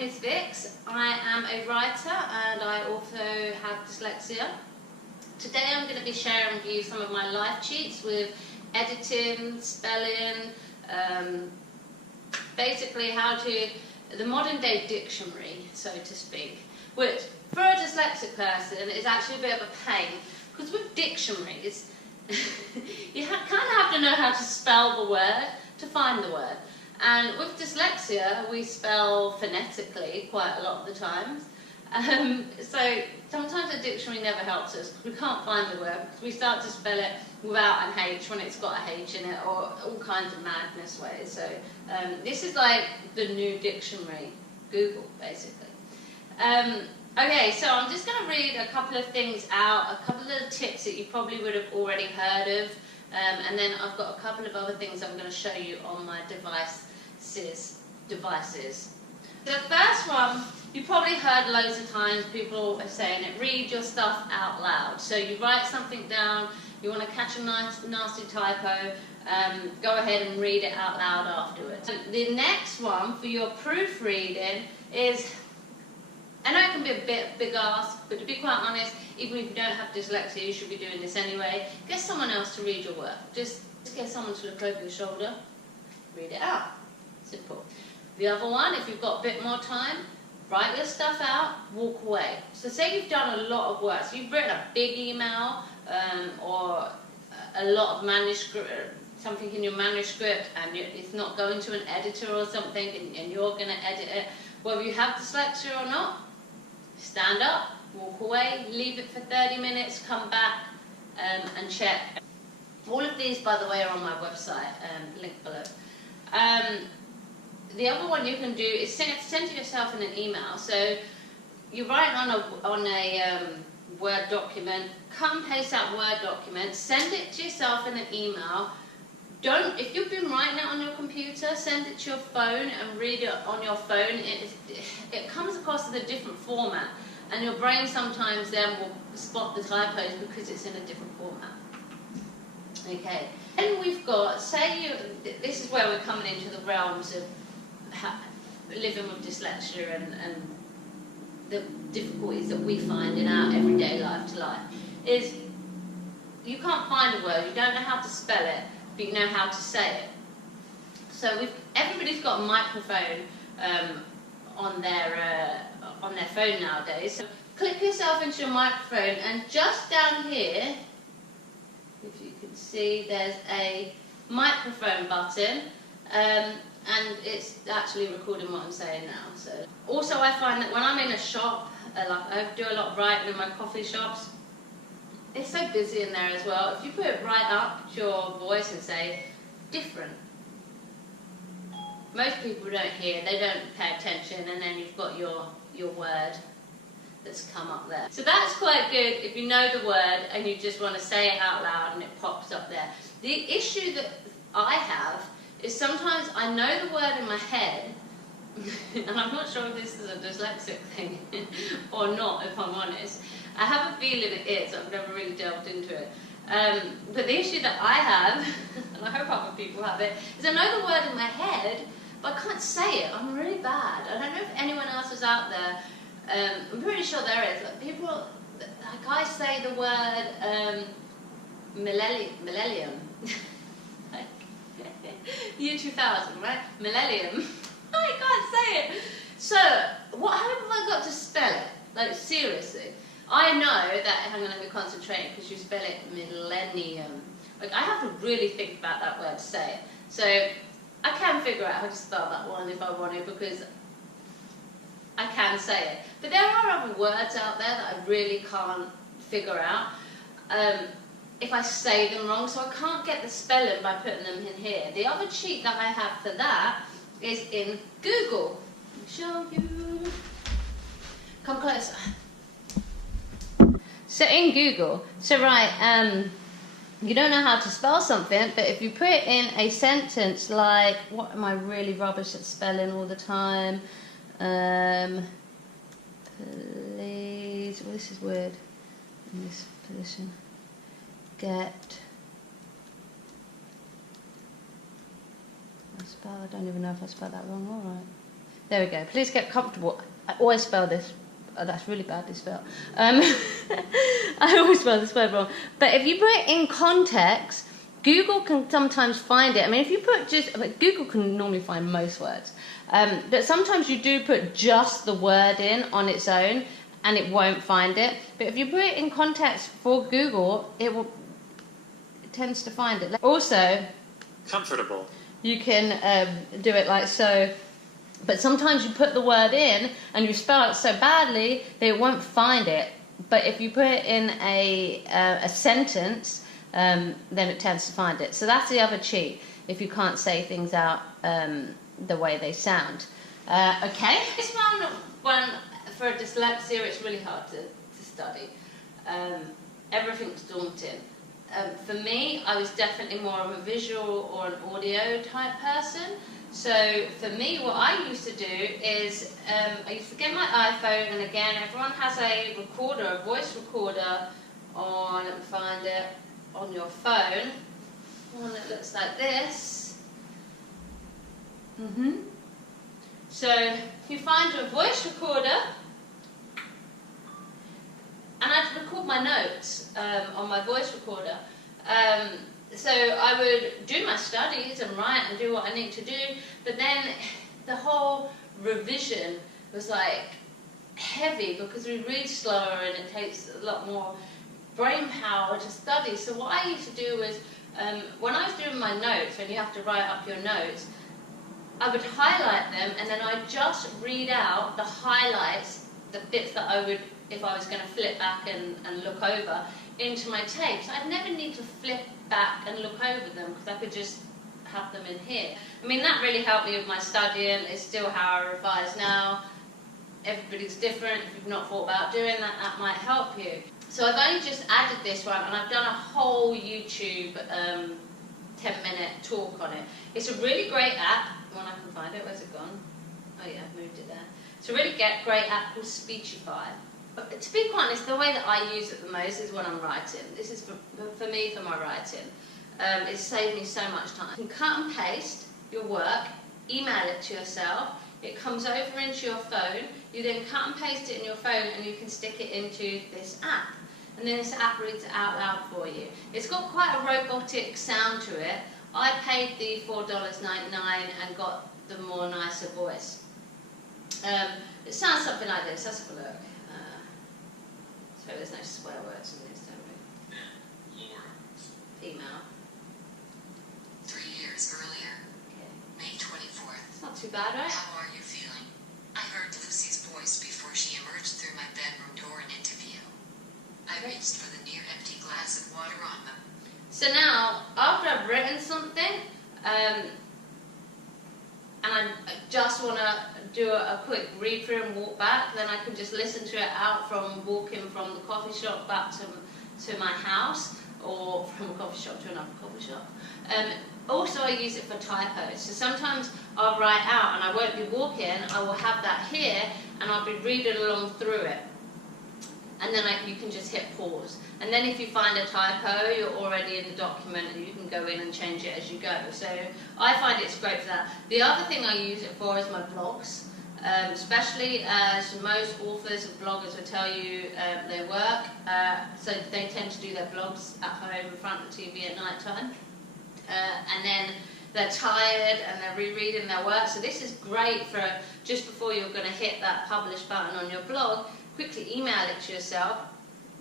name is Vix. I am a writer and I also have dyslexia. Today I'm going to be sharing with you some of my life cheats with editing, spelling, basically the modern day dictionary, so to speak, which for a dyslexic person is actually a bit of a pain, because with dictionaries you kind of have to know how to spell the word to find the word. And with dyslexia, we spell phonetically quite a lot of the times. So sometimes the dictionary never helps us because we can't find the word, because we start to spell it without an H when it's got a H in it, or all kinds of madness ways. So this is like the new dictionary, Google, basically. Okay, so I'm just going to read a couple of things out, a couple of little tips that you probably would have already heard of, and then I've got a couple of other things I'm going to show you on my devices. The first one, you probably heard loads of times people are saying it, read your stuff out loud. So you write something down, you want to catch a nasty typo, go ahead and read it out loud afterwards. The next one for your proofreading is, I know it can be a bit big ask, but to be quite honest, even if you don't have dyslexia, you should be doing this anyway. Get someone else to read your work. Just get someone to look over your shoulder, read it out. Simple. The other one, if you've got a bit more time, write your stuff out, walk away. So say you've done a lot of work, so you've written a big email or a lot of manuscript, something in your manuscript, and it's not going to an editor or something, and you're going to edit it. Whether you have dyslexia or not, stand up, walk away, leave it for 30 minutes, come back and check. All of these, by the way, are on my website, link below. The other one you can do is send it yourself in an email. So you write on a Word document, cut and paste that Word document, send it to yourself in an email. If you've been writing it on your computer, send it to your phone and read it on your phone. It comes across in a different format, and your brain sometimes then will spot the typos because it's in a different format. Okay, then we've got, this is where we're coming into the realms of living with dyslexia and the difficulties that we find in our everyday life to life, is you can't find a word, you don't know how to spell it, but you know how to say it. So everybody's got a microphone on their phone nowadays. So click yourself into your microphone, and just down here, if you can see, there's a microphone button, and it's actually recording what I'm saying now. So also, I find that when I'm in a shop, like I do a lot of writing in my coffee shops, it's so busy in there as well. If you put it right up to your voice and say different, most people don't hear, they don't pay attention, and then you've got your word that's come up there. So that's quite good if you know the word and you just want to say it out loud and it pops up there. The issue that I have is sometimes I know the word in my head, and I'm not sure if this is a dyslexic thing or not, if I'm honest. I have a feeling it is, I've never really delved into it. But the issue that I have, and I hope other people have it, is I know the word in my head, but I can't say it. I'm really bad. I don't know if anyone else is out there. I'm pretty sure there is. Like people, like I say the word millennium. Like, year 2000, right? Millennium. I can't say it. So, how have I got to spell it? Like, seriously. I know that, hang on, let me concentrate, because you spell it millennium. Like, I have to really think about that word to say it. So, I can figure out how to spell that one if I want to, because I can say it. But there are other words out there that I really can't figure out if I say them wrong, so I can't get the spelling by putting them in here. The other cheat that I have for that is in Google. I'll show you. Come closer. So in Google, you don't know how to spell something, but if you put it in a sentence like, what am I really rubbish at spelling all the time? Please, well, this is weird in this position. I don't even know if I spelled that wrong. All right. There we go. Please get comfortable. I always spell this. Oh, that's really badly spelled. I always spell this word wrong. But if you put it in context, Google can sometimes find it. I mean, if you put just... Google can normally find most words. But sometimes you do put just the word in on its own, and it won't find it. But if you put it in context for Google, it tends to find it. Also... Comfortable. You can do it like so... But sometimes you put the word in and you spell it so badly that it won't find it. But if you put it in a sentence, then it tends to find it. So that's the other cheat, if you can't say things out the way they sound. Okay. This one for dyslexia, it's really hard to study. Everything's daunting. For me, I was definitely more of a visual or an audio type person. So for me, what I used to do is I used to get my iPhone, and again, everyone has a recorder, a voice recorder on, let me find it, on your phone. One that looks like this. So you find your voice recorder, and I'd record my notes on my voice recorder. So I would do my studies and write and do what I need to do, but then the whole revision was like heavy because we read slower and it takes a lot more brain power to study. So what I used to do was, when I was doing my notes, when you have to write up your notes, I would highlight them and then I'd just read out the highlights, the bits that I would, if I was going to flip back and look over, into my tapes. I'd never need to flip back and look over them because I could just have them in here. I mean, that really helped me with my studying. It's still how I revise now. Everybody's different. If you've not thought about doing that, that might help you. So I've only just added this one, and I've done a whole YouTube 10-minute talk on it. It's a really great app. When I can find it, where's it gone? Oh yeah, I've moved it there. It's a really great app called Speechify. But to be quite honest, the way that I use it the most is when I'm writing. This is for me, for my writing. It's saved me so much time. You can cut and paste your work, email it to yourself, it comes over into your phone, you then cut and paste it in your phone and you can stick it into this app. And then this app reads it out loud for you. It's got quite a robotic sound to it. I paid the $4.99 and got the more nicer voice. It sounds something like this. Let's have a look. So there's no swear words in this, don't we? Email. 3 years earlier. Okay. May 24th. It's not too bad, right? How are you feeling? I heard Lucy's voice before she emerged through my bedroom door and into view. I reached for the near empty glass of water on them. So now, after I've written something, and I just want to do a quick read through and walk back, then I can just listen to it out from walking from the coffee shop back to my house, or from a coffee shop to another coffee shop. Also, I use it for typos. So sometimes I'll write out and I won't be walking, I will have that here and I'll be reading along through it. And then you can just hit pause. And then if you find a typo, you're already in the document and you can go in and change it as you go. So I find it's great for that. The other thing I use it for is my blogs, especially as most authors and bloggers will tell you they work. So they tend to do their blogs at home in front of the TV at night time. And then they're tired and they're rereading their work. So this is great for just before you're going to hit that publish button on your blog. Quickly email it to yourself,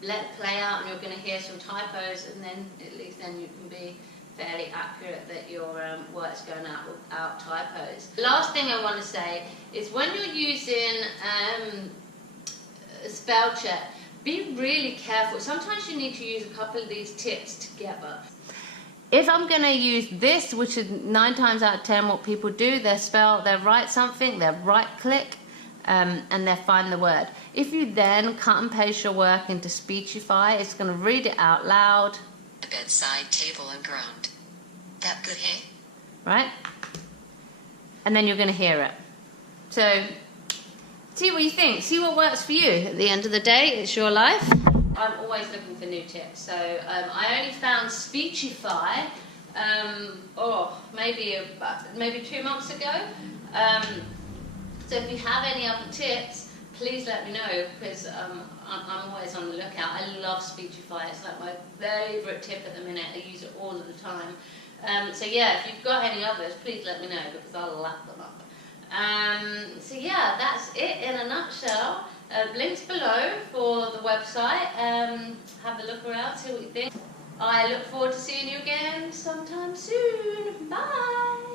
let it play out, and you're going to hear some typos, and then at least then you can be fairly accurate that your work's going out without typos. The last thing I want to say is when you're using spell check, be really careful. Sometimes you need to use a couple of these tips together. If I'm going to use this, which is 9 times out of 10 what people do, they write something, they right-click, and they find the word. If you then cut and paste your work into Speechify, it's going to read it out loud. The bedside table and groaned. That good, hey? Right? And then you're going to hear it. So, see what you think. See what works for you. At the end of the day, it's your life. I'm always looking for new tips. So, I only found Speechify, maybe 2 months ago. So if you have any other tips, please let me know, because I'm always on the lookout. I love Speechify. It's like my favourite tip at the minute. I use it all of the time. So yeah, if you've got any others, please let me know, because I'll lap them up. So yeah, that's it in a nutshell. Links below for the website. Have a look around, see what you think. I look forward to seeing you again sometime soon. Bye!